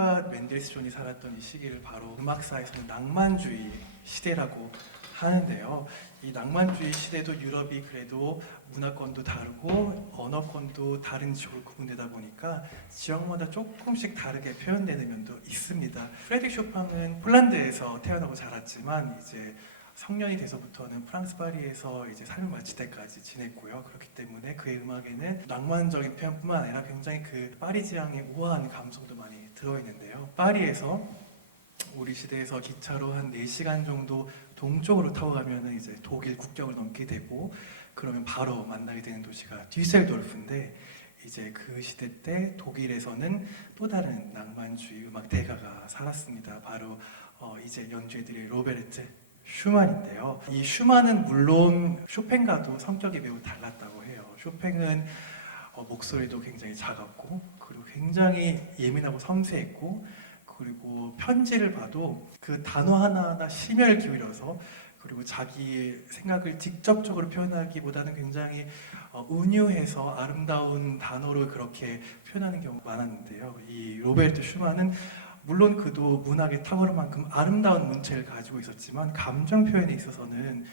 쇼팽과 맨델스존이 살았던 이 시기를 바로 음악사에서는 낭만주의 시대라고 하는데요. 이 낭만주의 시대도 유럽이 그래도 문화권도 다르고 언어권도 다른 지역으로 구분되다 보니까 지역마다 조금씩 다르게 표현되는 면도 있습니다. 프레드릭 쇼팽은 폴란드에서 태어나고 자랐지만 이제 성년이 돼서부터는 프랑스 파리에서 이제 삶을 마칠 때까지 지냈고요. 그렇기 때문에 그의 음악에는 낭만적인 표현뿐만 아니라 굉장히 그 파리 지향의 우아한 감성도 많이 들어있는데요. 파리에서 우리 시대에서 기차로 한 4시간 정도 동쪽으로 타고 가면은 이제 독일 국경을 넘게 되고 그러면 바로 만나게 되는 도시가 뒤셀도르프인데 이제 그 시대 때 독일에서는 또 다른 낭만주의 음악 대가가 살았습니다. 바로 이제 연주해드릴 로베르트 슈만인데요. 이 슈만은 물론 쇼팽과도 성격이 매우 달랐다고 해요. 쇼팽은 목소리도 굉장히 작았고 그리고 굉장히 예민하고 섬세했고 그리고 편지를 봐도 그 단어 하나하나 심혈을 기울여서 그리고 자기 생각을 직접적으로 표현하기보다는 굉장히 은유해서 아름다운 단어로 그렇게 표현하는 경우가 많았는데요. 이 로베르트 슈만은 물론 그도 문학에 탁월한 만큼 아름다운 문체를 가지고 있었지만 감정 표현에 있어서는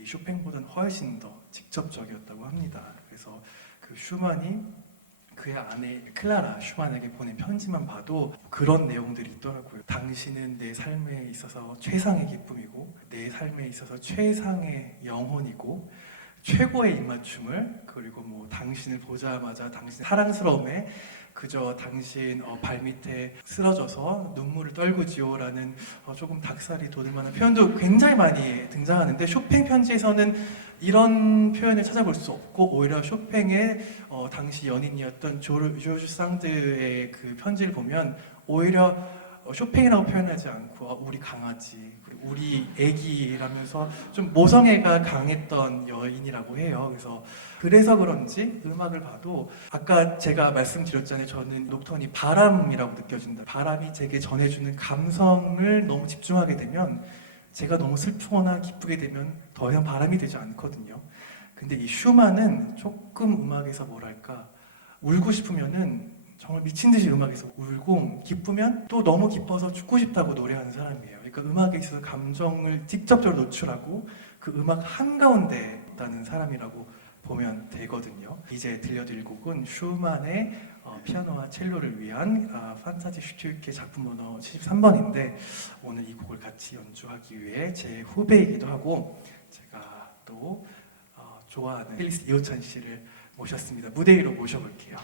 이 쇼팽보다는 훨씬 더 직접적이었다고 합니다. 그래서 그 슈만이 그의 아내 클라라 슈만에게 보낸 편지만 봐도 그런 내용들이 있더라고요. 당신은 내 삶에 있어서 최상의 기쁨이고 내 삶에 있어서 최상의 영혼이고 최고의 입맞춤을 그리고 뭐 당신을 보자마자 당신의 사랑스러움에 그저 당신 발밑에 쓰러져서 눈물을 떨구지요라는 조금 닭살이 돋을 만한 표현도 굉장히 많이 등장하는데 쇼팽 편지에서는 이런 표현을 찾아볼 수 없고 오히려 쇼팽의 당시 연인이었던 조르주 상드의 그 편지를 보면 오히려 쇼팽이라고 표현하지 않고 우리 강아지, 그리고 우리 애기라면서 좀 모성애가 강했던 여인이라고 해요. 그래서 그런지 음악을 봐도 아까 제가 말씀드렸잖아요. 저는 녹턴이 바람이라고 느껴진다. 바람이 제게 전해주는 감성을 너무 집중하게 되면 제가 너무 슬프거나 기쁘게 되면 더 이상 바람이 되지 않거든요. 근데 이 슈만은 조금 음악에서 뭐랄까 울고 싶으면은 정말 미친 듯이 음악에서 울고 기쁘면 또 너무 기뻐서 죽고 싶다고 노래하는 사람이에요. 그러니까 음악에 있어서 감정을 직접적으로 노출하고 그 음악 한가운데 있다는 사람이라고 보면 되거든요. 이제 들려드릴 곡은 슈만의 피아노와 첼로를 위한 판타지 슈튜케 작품 번호 73번인데 오늘 이 곡을 같이 연주하기 위해 제 후배이기도 하고 제가 또 좋아하는 첼리스트 이호찬 씨를 모셨습니다. 무대 위로 모셔볼게요.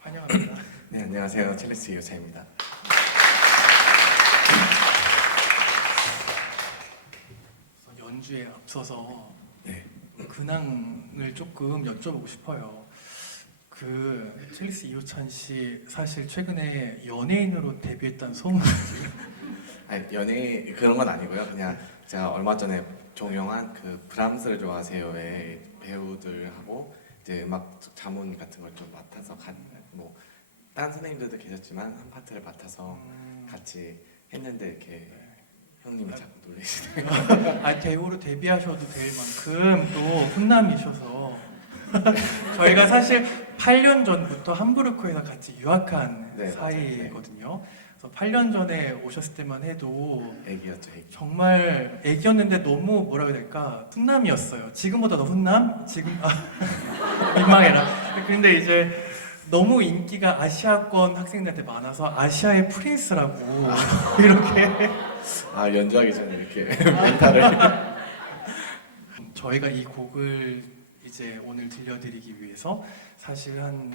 환영합니다. 네, 안녕하세요. 첼리스트 이호찬입니다. 연주에 앞서서 네. 근황을 조금 여쭤보고 싶어요. 그 첼리스트 이호찬 씨 사실 최근에 연예인으로 데뷔했다는 소문. 아니, 연예인 그런 건 아니고요. 그냥 제가 얼마 전에 종영한 그 브람스를 좋아하세요의 배우들하고 이제 음악 자문 같은 걸 좀 맡아서 뭐 다른 선생님들도 계셨지만 한 파트를 맡아서 같이 했는데 이렇게 형님이 자꾸 놀리시네요. 배우로 데뷔하셔도 될 만큼 또 훈남이셔서 저희가 사실 8년 전부터 함부르크에서 같이 유학한 네, 사이거든요. 그래서 8년 전에 오셨을 때만 해도 애기였죠, 애기. 정말 애기였는데 너무 뭐라 해야 될까 훈남이었어요. 지금보다 더 훈남? 민망해라. 근데 이제 너무 인기가 아시아권 학생들한테 많아서 아시아의 프린스라고 이렇게 연주하기 전에 이렇게 멘탈을. 저희가 이 곡을 이제 오늘 들려드리기 위해서 사실 한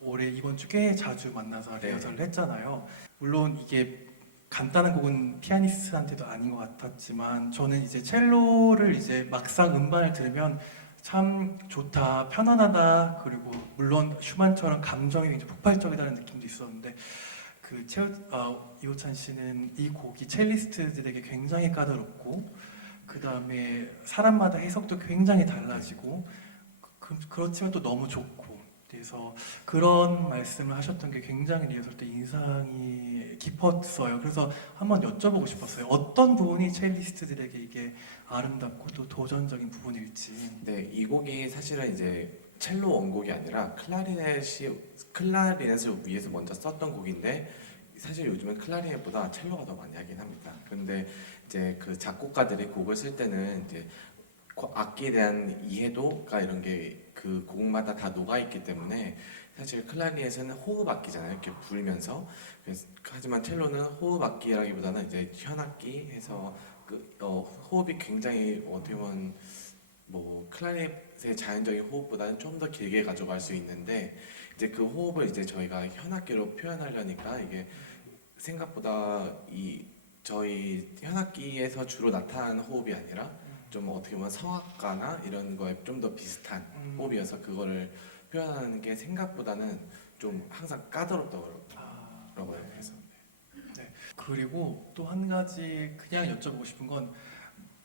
올해 이번 주 꽤 자주 만나서 리허설을 했잖아요. 물론 이게 간단한 곡은 피아니스트한테도 아닌 것 같았지만 저는 이제 첼로를 이제 막상 음반을 들으면 참 좋다, 편안하다, 그리고 물론 슈만처럼 감정이 굉장히 폭발적이다는 느낌도 있었는데 이호찬 씨는 이 곡이 첼리스트들에게 굉장히 까다롭고 그 다음에 사람마다 해석도 굉장히 달라지고 그렇지만 또 너무 좋고 그래서 그런 말씀을 하셨던 게 굉장히 리허설 때 인상이 깊었어요. 그래서 한번 여쭤보고 싶었어요. 어떤 부분이 첼리스트들에게 이게 아름답고 또 도전적인 부분일지. 네, 이 곡이 사실은 이제 첼로 원곡이 아니라 클라리넷을 위해서 먼저 썼던 곡인데 사실 요즘은 클라리넷보다 첼로가 더 많이 하긴 합니다. 그런데 이제 그 작곡가들이 곡을 쓸 때는 이제 악기에 대한 이해도가 이런 게 그 곡마다 다 녹아 있기 때문에 사실 클라리넷은 호흡 악기잖아요. 이렇게 불면서 하지만 첼로는 호흡 악기라기보다는 이제 현악기 해서 호흡이 굉장히 어떻게 보면 뭐 클라리넷의 자연적인 호흡보다는 좀 더 길게 가져갈 수 있는데 이제 그 호흡을 이제 저희가 현악기로 표현하려니까 이게 생각보다 이 저희 현악기에서 주로 나타나는 호흡이 아니라 좀 어떻게 보면 성악가나 이런 거에 좀 더 비슷한 호흡이어서 그거를 표현하는 게 생각보다는 좀 항상 까다롭더라고요. 네. 그래서 그리고 또 한 가지 그냥 여쭤보고 싶은 건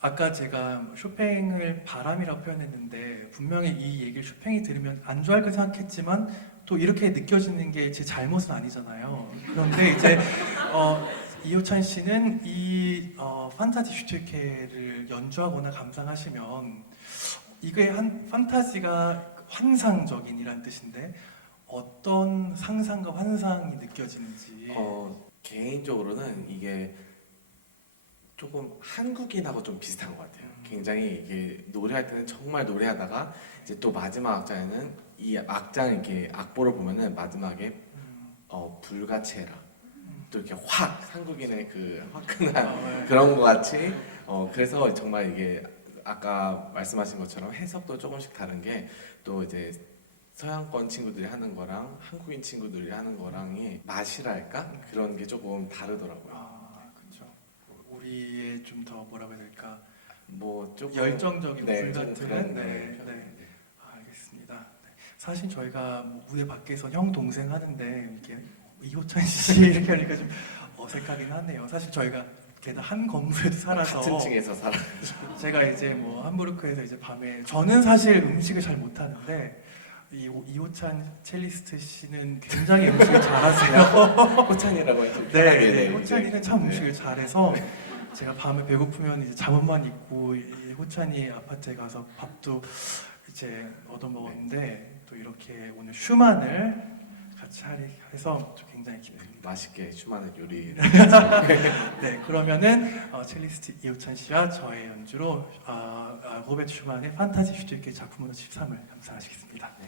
아까 제가 쇼팽을 바람이라고 표현했는데 분명히 이 얘기를 쇼팽이 들으면 안 좋아할 거 생각했지만 또 이렇게 느껴지는 게 제 잘못은 아니잖아요. 그런데 이제 이호찬 씨는 이 판타지 슈트케를 연주하거나 감상하시면 이게 판타지가 환상적인이란 뜻인데 어떤 상상과 환상이 느껴지는지. 개인적으로는 이게 조금 한국인하고 좀 비슷한 것 같아요. 굉장히 이게 노래할 때는 정말 노래하다가 이제 또 마지막 악장에는 이 악장 이렇게 악보를 보면은 마지막에 불가체라 또 이렇게 확 한국인의 그 화끈한 그런 것 같이 그래서 정말 이게 아까 말씀하신 것처럼 해석도 조금씩 다른 게 또 이제 서양권 친구들이 하는 거랑 한국인 친구들이 하는 거랑이 맛이랄까 그런 게 조금 다르더라고요. 그렇죠. 우리의 좀 더 뭐라고 해야 될까? 뭐 조금 열정적이고 네, 불 좀 같은. 그런 네, 네, 네. 알겠습니다. 네. 사실 저희가 뭐 무대 밖에서 형 동생 하는데 이렇게 이호찬 씨 이렇게 하니까 좀 어색하긴 하네요. 사실 저희가 게다가 한 건물에도 살아서 같은 층에서 살아. 제가 이제 뭐 함부르크에서 이제 밤에 저는 사실 음식을 잘 못하는데 이호찬 첼리스트 씨는 굉장히 음식을 잘하세요. 호찬이라고 해서 네, 편하게 네. 이제. 호찬이는 참 음식을 잘해서 제가 밤에 배고프면 이제 잠옷만 입고 이 호찬이 아파트에 가서 밥도 이제 얻어 먹었는데 또 이렇게 오늘 슈만을 같이 해서 좀 굉장히 기쁩니다. 맛있게 슈만의 요리. 네, 그러면은 첼리스트 이호찬 씨와 저의 연주로 로베트 슈만의 판타지 슈트케 작품으로 13을 감상하시겠습니다. 네.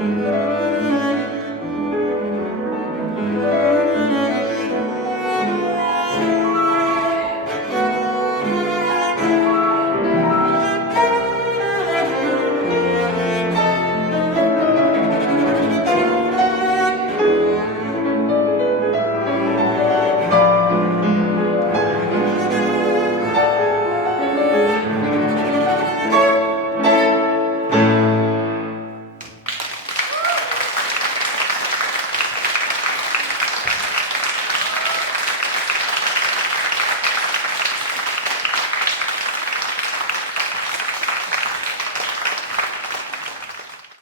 네.